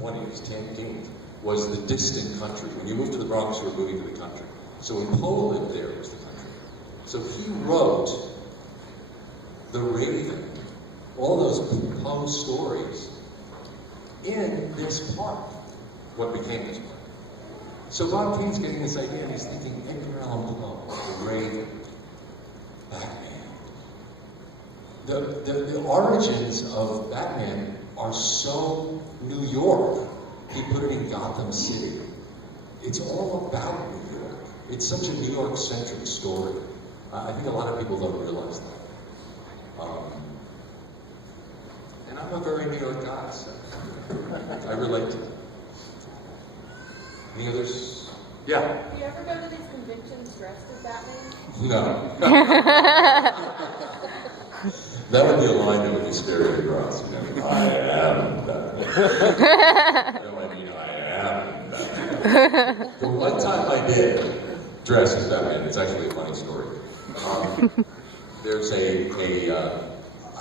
20s, teens, was the distant country. When you moved to the Bronx, you were moving to the country. So when Poe lived there, it was the country. So he wrote The Raven, all those Poe stories, in this park, what became this park. So Bob Kane's getting this idea, and he's thinking, Edgar Allan Poe, The Raven, Batman. The origins of Batman are so New York. He put it in Gotham City. It's all about New York. It's such a New York-centric story. I think a lot of people don't realize that. And I'm a very New York guy, so I relate to that. Any others? Yeah? Do you ever go to these conventions dressed as Batman? No. That would be a line that would be scary across. You know, I am Batman. No, I mean, I am Batman. The one time I did dress as Batman, it's actually a funny story. There's I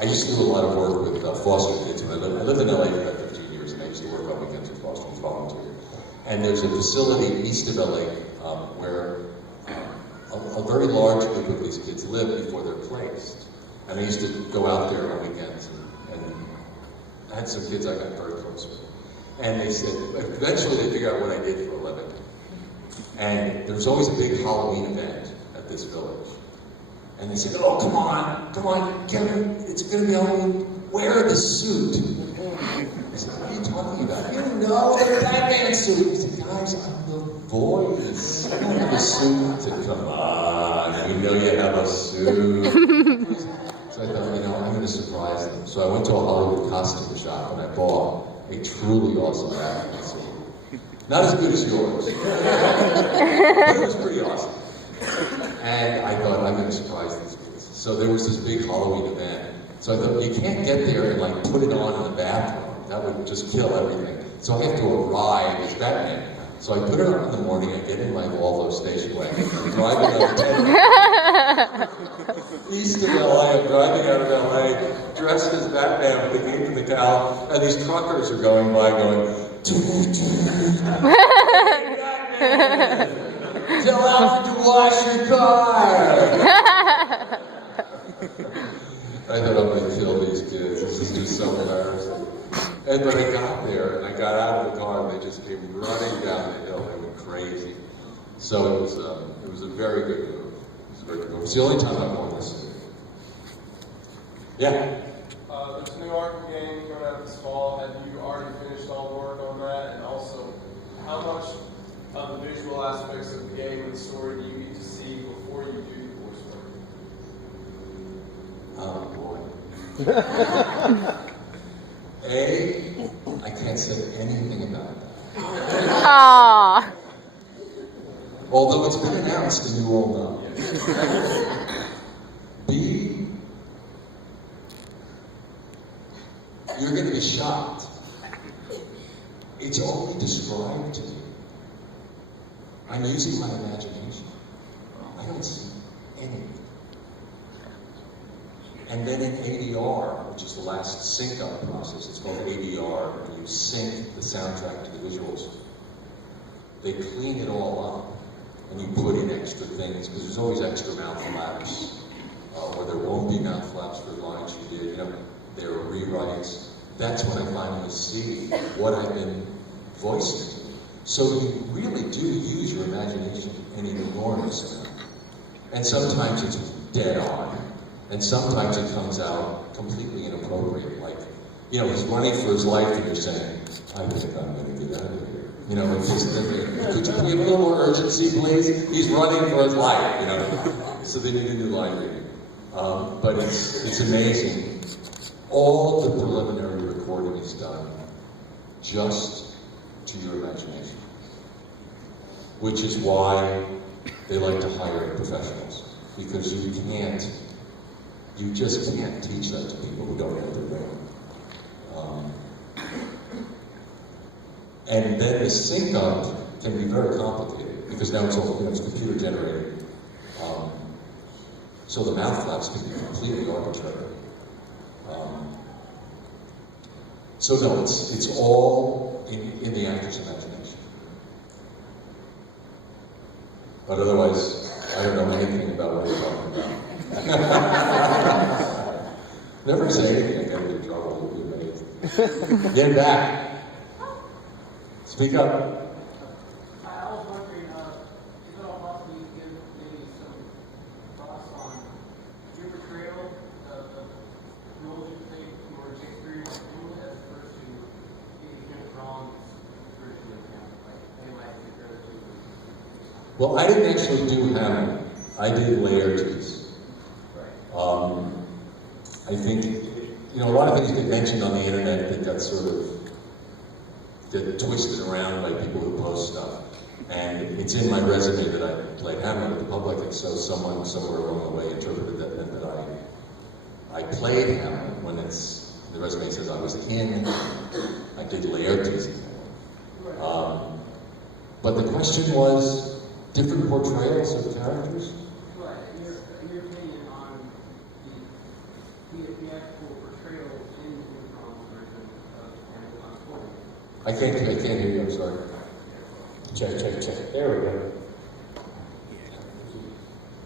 used to do a lot of work with foster kids. When I lived in LA for about 15 years, and I used to work on weekends with foster kids, volunteer. And there's a facility east of LA where a very large group of these kids live before they're placed. And I used to go out there on weekends, and I had some kids I got very close with. And they said, eventually they figured out what I did for a living. And there was always a big Halloween event at this village. And they said, oh, come on, Kevin, it's going to be Halloween, wear the suit. I said, what are you talking about? You know, the Batman suit. I said, guys, I'm the voice. I don't have a suit. I said, come on, we know you have a suit. So I thought, you know, I'm going to surprise them. So I went to a Hollywood costume shop and I bought a truly awesome Batman suit. Not as good as yours, but it was pretty awesome. And I thought, I'm going to surprise these kids. So there was this big Halloween event. So I thought, you can't get there and like put it on in the bathroom. That would just kill everything. So I have to arrive as Batman. So I put it on in the morning, I get in my Volvo station wagon, I'm driving out of east of LA, I'm driving out of LA, dressed as Batman with the cape and the cowl, and these truckers are going by going, Batman! Tell Alfred to wash your car! I thought I'm going to kill these kids. This is just so embarrassing. And when I got there, and I got out of the car, and they just came running down the hill. They went crazy. So it was a very good move. It was a very good move. It's the only time I've worn this suit. Yeah? There's a new Arkham game coming out this fall. Have you already finished all the work on that? And also, how much of the visual aspects of the game and the story do you get to see before you do the voice work? Oh, boy. I can't say anything about that. Aww. Although it's been announced and you all know. B, you're going to be shocked. It's only described to you. I'm using my imagination. I don't see anything. And then in ADR, which is the last sync-up process, it's called ADR, and you sync the soundtrack to the visuals. They clean it all up, and you put in extra things, because there's always extra mouth flaps, or there won't be mouth flaps for lines you did, you know, there are rewrites. That's when I finally see what I've been voicing. So you really do use your imagination in an enormous amount. And sometimes it's dead on. And sometimes it comes out completely inappropriate, like, you know, he's running for his life and you're saying, I think I'm going to get out of here. You know, it's just, could you give a little more urgency, please? He's running for his life, you know. So they need a new line reading. But it's amazing. All the preliminary recording is done just to your imagination. Which is why they like to hire professionals. Because you just can't teach that to people who don't have the brain. And then the sync up can be very complicated because now it's all, you know, it's computer generated. So the mouth flaps can be completely arbitrary. So no, it's all in actor's imagination. But otherwise, I don't know anything about what you're talking about. Never say anything, I get into trouble, you'll be amazed. Get back. Speak up. I was wondering, is it all possible you can give maybe some thoughts on your portrayal of the roles you played or Shakespearean Hamlet as opposed to maybe Kenneth Branagh's version of Hamlet, like they might compare the two? Well, I didn't actually do Hamlet. I did Laertes. Right. I think, you know, a lot of things get mentioned on the internet that got sort of get twisted around by people who post stuff. And it's in my resume that I played Hamlet at the public, and so someone somewhere along the way interpreted that meant that I played Hamlet when it's, the resume says I was in, I did Laertes in Hamlet. But the question was different portrayals of characters? Right. In your opinion on the actual portrayal in the Branagh's version of Hamlet on screen? I can't hear you, I'm sorry. Check. There we go.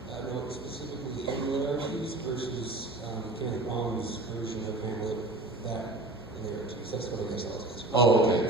No, specifically in Laertes versus Kenneth Branagh's version of Hamlet, that in Laertes. That's what I guess I was asking. Oh, okay.